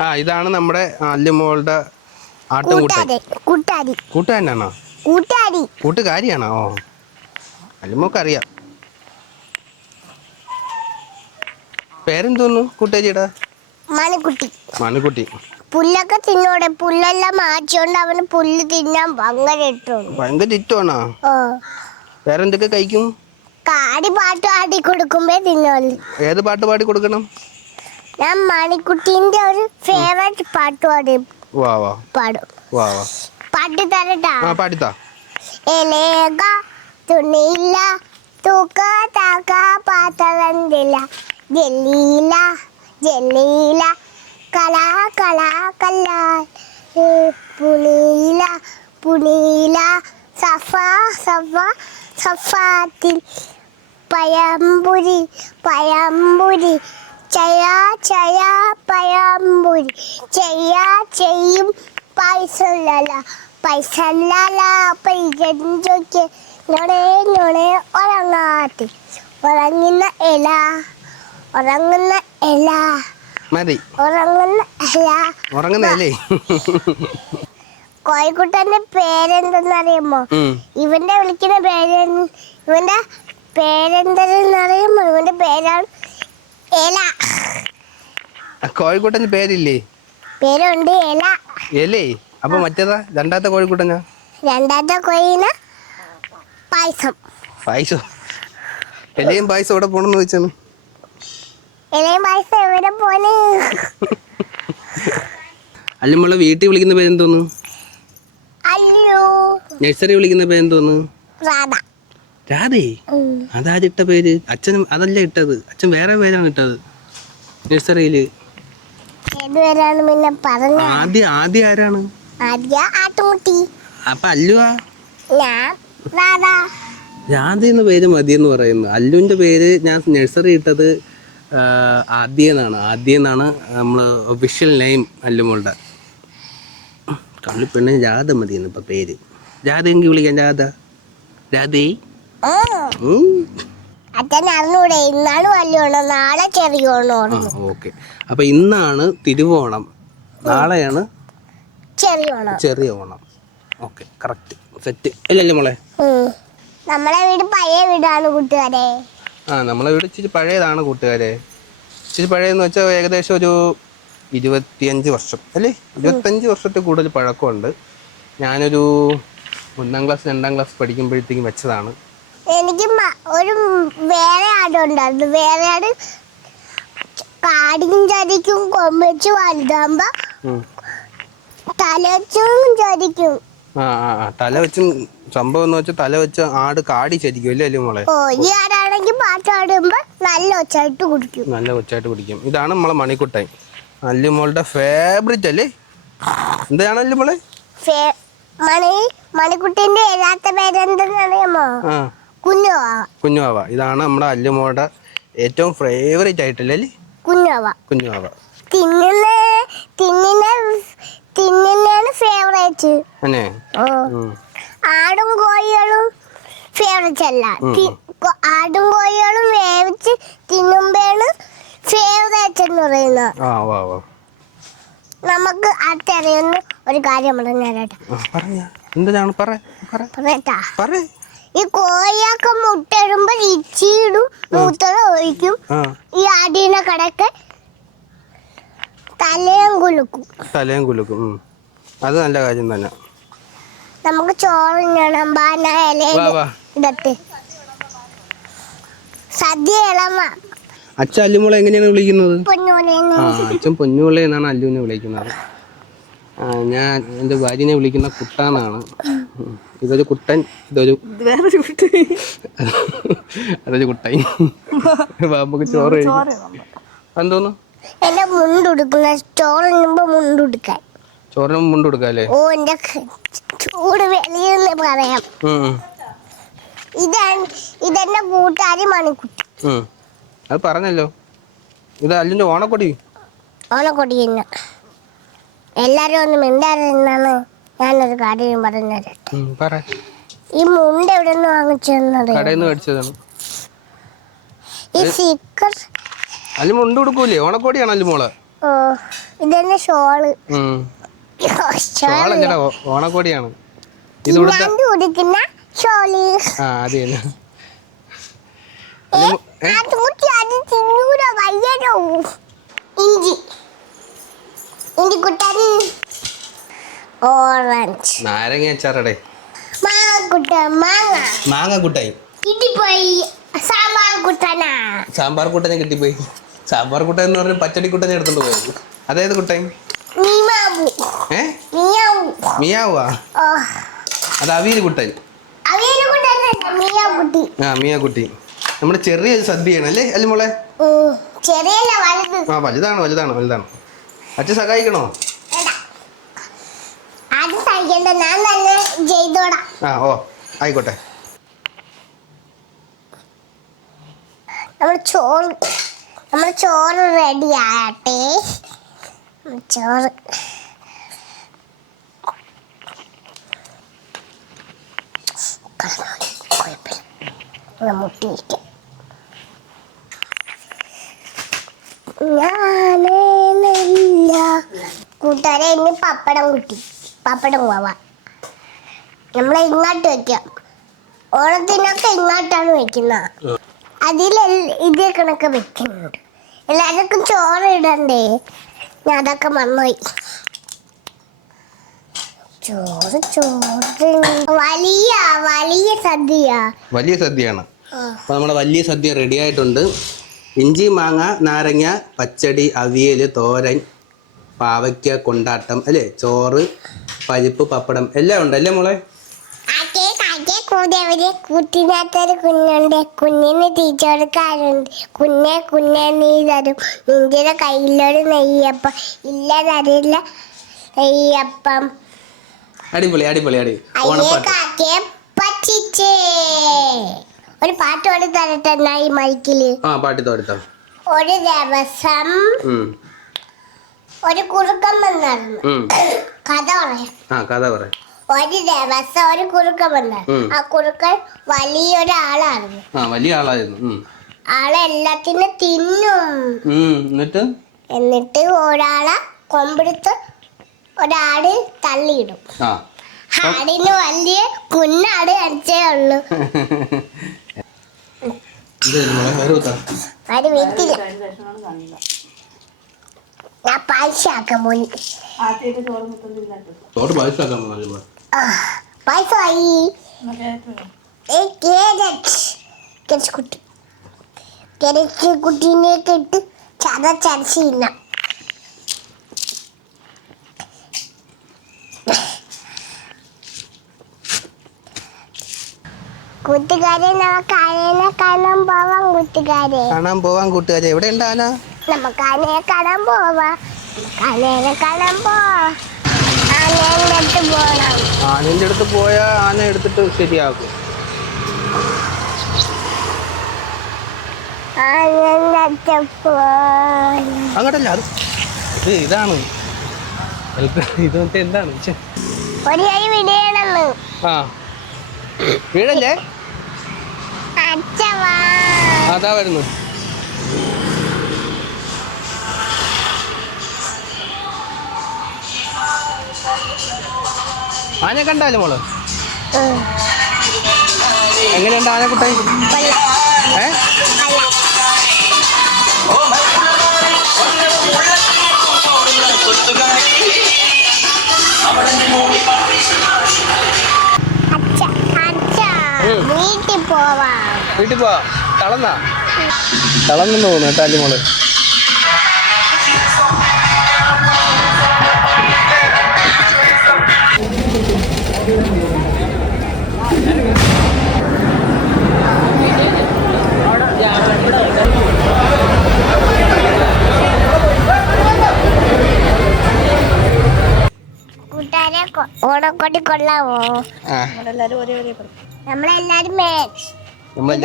ആ ഇതാണ് നമ്മുടെ അല്ലുമോളുടെ ആട്ടുംകുട്ടൻ കൂട്ടാരി കൂട്ടാരി കൂട്ടുകാരിയാണോ? ഓ അല്ലുമോക്ക് അറിയാം പേരെന്തോന്നു കൂട്ടുകാരിയുടെ? മണിക്കുട്ടി മണിക്കുട്ടി പുല്ലൊക്കെ തിന്നോടെ പുല്ലെല്ലാം മാറ്റിയോണ്ട് അവന് പുല്ല് തിന്നാൻ ഭയങ്കര ഭയങ്കര ഇഷ്ടമാണോ? വേറെന്തൊക്കെ കഴിക്കും? കാടി പാട്ട് പാടി കൊടുക്കുമ്പോ തിന്നോളൂ ഏത് പാട്ട് പാടി കൊടുക്കണം? ഞാൻ മണിക്കുട്ടിന്റെ ഒരു ഫേവറേറ്റ് പാട്ട് പാടും. വാ വാ. പാടും. വാ വാ. പാട്ട് തരട്ടാ. ആ പാടിത്താ. എലേക തുണിയില്ല തൂക്ക താക്ക പാത്രണ്ടില്ല ജല്ലീല ജല്ലീല കല കല കല്ല പുനീല പുനീല സഫ സഫ സഫാത്തിൽ പയമ്പുരി പയമ്പുരി ചയ ചയാ പയമ്പുരി ചെയ്യാ ചെയ്യും പൈസല്ല പൈസല്ല പൈസക്ക് ഞൊടേ ഞൊടേ ഉറങ്ങാത്തി ഉറങ്ങുന്ന ഇല ഉറങ്ങുന്ന ഇല മതി. ഉറങ്ങുന്ന ഇല ഉറങ്ങുന്നല്ലേ കോഴിക്കുട്ടന്റെ പേരെന്തെന്നറിയുമോ. ഇവന്റെ വിളിക്കുന്ന പേര് ഇവന്റെ പേരെന്തെന്നറിയുമോ? ഇവന്റെ പേരാണ് ഇല കോഴിക്കൂട്ടന് പേരില്ലേ? പേരുണ്ട് ഇല എലേ അപ്പൊ മറ്റേതാ? രണ്ടാമത്തെ കോഴിക്കുട്ടനാ? രണ്ടാമത്തെ കോഴിന് പായസം. പായസം? എലയും പായസം എവിടെ പോണെന്ന് വെച്ചാണ് എലയും പായസം എവിടെ പോണ്? നമ്മളെ വീട്ടിൽ വിളിക്കുന്ന പേരെന്തോന്ന്? അല്ലോ. നഴ്സറി വിളിക്കുന്ന പേരെന്തോന്ന്? രാധ. രാധേ അതാ അതാരിട്ട പേര്. അച്ഛനും അതല്ല ഇട്ടത്. അച്ഛൻ വേറെ പേരാണ് ഇട്ടത്. നഴ്സറിയിൽ. ആദ്യ ആദ്യ ആരാണ്? അപ്പൊ അല്ലുവാ? രാധ. എന്ന പേര് മതി എന്ന് പറയുന്നു. അല്ലുവിന്റെ പേര് ഞാൻ നഴ്സറി ഇട്ടത് ആദ്യ എന്നാണ്. ആദ്യ എന്നാണ് നമ്മൾ ഒഫീഷ്യൽ നെയിം അല്ലുമോളുടെ. കള്ളിപ്പെണ്ണ് രാധ മതി എന്ന് ഇപ്പൊ പേര്. രാധ എങ്കിൽ വിളിക്കാം രാധ. രാധേ. അച്ഛൻ അറിഞ്ഞൂടെ? ഇന്നാണ് വലിയോണം നാളെ ചെറിയ ഓണം ഓക്കെ. അപ്പൊ ഇന്നാണ് തിരുവോണം. നാളെയാണ് ചെറിയ ഓണം ചെറിയ ഓണം ഓക്കെ കറക്റ്റ്. സെറ്റ്. അല്ലല്ലേ മോളെ. നമ്മളെ വീട് പഴയ വീടാണ് കൂട്ടുകാരെ. ആ നമ്മളെ വീട് ഇച്ചിരി പഴയതാണ് കൂട്ടുകാരെ. ഇച്ചിരി പഴയെന്ന് വെച്ചാൽ ഏകദേശം ഒരു ഇരുപത്തിയഞ്ച് വർഷം. അല്ലേ? ഇരുപത്തഞ്ച് വർഷത്തിൽ കൂടുതൽ പഴക്കമുണ്ട്. ഞാനൊരു ഒന്നാം ക്ലാസ് രണ്ടാം ക്ലാസ് പഠിക്കുമ്പോഴത്തേക്കും വെച്ചതാണ്. ഒരു വേറെ ആടുണ്ടായിരുന്നു വേറെ ആട് കാടിനും ചതിക്കും കൊമ്പച്ച് വലുതാകുമ്പോ. തലച്ചും ചതിക്കും. ആ തല വെച്ചും സംഭവം എന്ന് വെച്ചാൽ തല വെച്ച് ആട് കാടി ചരിക്കും അല്ലേ അല്ലേ മോളെ? ഓ ഈ ആടാണെങ്കിൽ പാട്ടാടുമ്പോ നല്ല ഒച്ചായിട്ട് കുടിക്കും. നല്ല കൊച്ചായിട്ട് കുടിക്കും. ഇതാണ് നമ്മളെ മണിക്കുട്ടൻ. അല്ലുമോളുടെ ഫേവറേറ്റ് അല്ലേ? എന്താണ് അല്ലുമോളെ? ഫേ- മണി മണിക്കുട്ടിന്റെ യഥാർത്ഥ പേരെന്തെന്നറിയാമോ ആ. കുഞ്ഞുവാവ. ഇതാണ് നമ്മുടെ അല്ലുമോടെ ഏറ്റവും ഫേവറേറ്റ് ആയിട്ടല്ലേ കുഞ്ഞുവാവ. കുഞ്ഞുവാവ. ഫേവറേറ്റ് ആടും കോഴികളും ഫേവറേറ്റ് അല്ല. ആടും കോഴികളും വേവിച്ച് തിന്നുമ്പോഴാണ് ഫേവറേറ്റ് എന്ന് പറയുന്നത്. നമുക്ക് അടുത്തറിയുന്ന ഒരു കാര്യം പറഞ്ഞു തരട്ടെ പറ പറഞ്ഞ എന്തിനാണ് ഈ കോഴിയൊക്കെ മുട്ടയിടുമ്പോ ഇച്ചിടും മൂത്തത് ഒഴിക്കും. ഈ ആടിനെ കടക്ക് തലയും കുലുക്കും. തലയും കുലുക്കും അത് നല്ല കാര്യം തന്നെ. നമുക്ക് ബാന ഇടത്ത് സദ്യ ഇളമ അച്ഛൻ അല്ലുമുള എങ്ങനെയാണ് വിളിക്കുന്നത്? അച്ഛൻ പൊന്നുമുള എന്നാണ് അല്ലുവിനെ വിളിക്കുന്നത്. ഞാൻ എന്റെ ഭാര്യനെ വിളിക്കുന്ന കുട്ടാന്നാണ്. ഇതൊരു കുട്ടൻ ഇതൊരു അതൊരു കുട്ടൻ. ബാബുക്ക് ചോറ് എന്തോന്നു? എന്റെ മുണ്ടുടുക്കുന്ന ചോറിനുമ്പോ മുണ്ടുടുക്കാൻ ചോറിന് മുണ്ട് കൊടുക്കാം അല്ലേ ഓ എന്റെ ചൂട് വെളിയെന്ന് പറയാം. ഇതാണ് ഇതെന്റെ കൂട്ടുകാരി മണിക്കുട്ടി. അത് പറഞ്ഞല്ലോ. ഇത് അല്ലിന്റെ ഓണക്കൊടി. ഓണക്കൊടി എല്ലാരും ഒന്ന് മിണ്ടാരെന്നാണ് ഞാനൊരു കാര്യം പറഞ്ഞു തരട്ടെ പറ. ഈ മുണ്ട് എവിടെ നിന്ന് വാങ്ങിച്ചെന്നറിയാം കടയിൽ നിന്ന് മേടിച്ചതാണ്. ഈ സ്റ്റിക്കർ അല്ല മുണ്ട് കൊടുക്കൂലേ? ഓണക്കോടിയാണ് അല്ലു മോൾ. ഓ ഇതന്നെ ഷോൾ. ഓണക്കോടിയാണ്. ഇത് ഞാൻ ഉടുക്കുന്ന ഷോൾ. ആ അത് തന്നെ. അല്ലു മോ- ഏ? അത് കുട്ടി അത് തിന്നൂല? വയ്യടോ ഇഞ്ചി. ഇഞ്ചി കുട്ടൻ ഓറഞ്ച്. നാരങ്ങ അച്ചാറടേ. മാങ്ങ. കൂട്ടായി. ഇടിപ്പോയി സാമ്പാർ കുട്ടനാ. സാമ്പാർ കുട്ടനെ കിട്ടിപ്പോയി. സാമ്പാർ കുട്ടൻ എന്ന് പറഞ്ഞ പച്ചടി കുട്ടനെ എടുത്തോണ്ട് പോയത്. അതേത് കുട്ടൻ? മിയാവുവാ? അത് അവിയൽ കുട്ടൻ. ആ മിയാ കുട്ടി. നമ്മുടെ ചെറിയൊരു സദ്യയാണ് അല്ലേ അല്ലേ മോളെ? ആ വലുതാണ് വലുതാണ് വലുതാണ്. അച്ഛൻ സഹായിക്കണോ? ഞാൻ തന്നെ ചെയ്തോടാം. ആ ഓ ആയിക്കോട്ടെ. നമ്മൾ ചോറ് നമ്മൾ ചോറ് റെഡി ആകട്ടെ. ചോറ്. കുഴപ്പമില്ല മുട്ടി വയ്ക്കാം ഞാനേനല്ല കൂട്ടുകാരെ ഇനി പപ്പടം കുട്ടി. പപ്പടം പോവാ നമ്മൾ ഇങ്ങോട്ട് വെക്കാം. ഓണത്തിനൊക്കെ ഇങ്ങോട്ടാണ് വെക്കുന്നത് അതിൽ ഇതേ കണക്ക് വെക്കുന്നുണ്ട് എല്ലാവർക്കും ചോറ് ഇടണ്ടേ? ഞാൻ അതൊക്കെ മറന്നുപോയി. ചോറ് ചോറ്. വലിയ വലിയ സദ്യ വലിയ സദ്യയാണ്. അപ്പോൾ നമ്മുടെ വലിയ സദ്യ റെഡി ആയിട്ടുണ്ട്. ഇഞ്ചി മാങ്ങ നാരങ്ങ പച്ചടി അവിയൽ തോരൻ പാവയ്ക്ക കൊണ്ടാട്ടം അല്ലേ? ചോറ് പരിപ്പ് പപ്പടം എല്ലാം ഉണ്ട് അല്ലേ മോളെ? കൂടിയവര് കൂട്ടിനകത്തൊരു കുഞ്ഞുണ്ട്. കുഞ്ഞിന് തിരിച്ചു കൊടുക്കാറുണ്ട് കുഞ്ഞെ കുഞ്ഞെ നീ തരും. നിന്റെ കയ്യിലൊരു നെയ്യപ്പം. ഇല്ല തരില്ല നെയ്യപ്പം. അടിപൊളി അടിപൊളി അടി. ഒരു പാട്ട് പാടി തരട്ടെ എന്നാ ഈ മൈക്കിൽ? ആ പാട്ട് തോരട്ടോ ഒരു ദിവസം ഒരു കുറുക്കൻ വന്നായിരുന്നു. കഥ പറയാം. ആ കഥ പറയാം ഒരു ദിവസം ഒരു കുറുക്കൻ വന്നായിരുന്നു. ആ കുറുക്കൻ വലിയൊരാളായിരുന്നു. ആ വലിയ ആളായിരുന്നു. ആളെല്ലാത്തിനും തിന്നും. എന്നിട്ട്? എന്നിട്ട് ഒരാളെ കൊമ്പെടുത്ത് ഒരാട് തള്ളിയിടും. ആ. ആടിന് വലിയ കുഞ്ഞാട് അടിച്ചേ ഉള്ളൂ. അത് വീട്ടിൽ പോയി പായസാക്കാൻ കുട്ടി. ഇട്ട് കൂട്ടുകാരെ നമുക്ക് ആനേനെ കാണാൻ പോവാം കൂട്ടുകാരെ. കാണാൻ പോവാൻ കൂട്ടുകാരെ. എവിടെ ഉണ്ട് ആന? നമുക്ക് ആനയെ കാണാൻ പോവാം. നമുക്ക് ആനേനെ കാണാൻ പോവാം ആനേന്റെ അടുത്ത് പോയാൽ ആന എടുത്തിട്ട് ശരിയാക്കും. അങ്ങോട്ടല്ല അത് ഇത് ഇതാണ്. ഇത് മറ്റേ എന്താണ്? ആ. വീടല്ലേ അതാ വരുന്നു. ആന കണ്ടാലും മോൾ? എങ്ങനെയുണ്ട് ആനക്കുട്ടായി ഏ. വീട്ടിൽ പോവാം. വീട്ടിൽ പോവാ. തളന്നാ? തളന്നു തോന്നുന്നു കേട്ടോ അല്ലി മോൾ ഓണക്കോടി കൊള്ളാവോ? നമ്മളെല്ലാരും മാച്ച്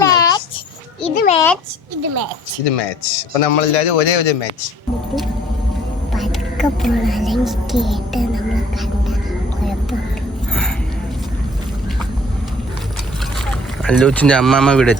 മാച്ച് ഇത് മാച്ച് ഇത് മാച്ച് ഇത് മാച്ച് അപ്പൊ നമ്മളെല്ലാരും ഒരേ ഒരു മാച്ച് കേട്ട് കണ്ട അല്ലൂച്ചിന്റെ അമ്മാമ്മ ഇവിടെ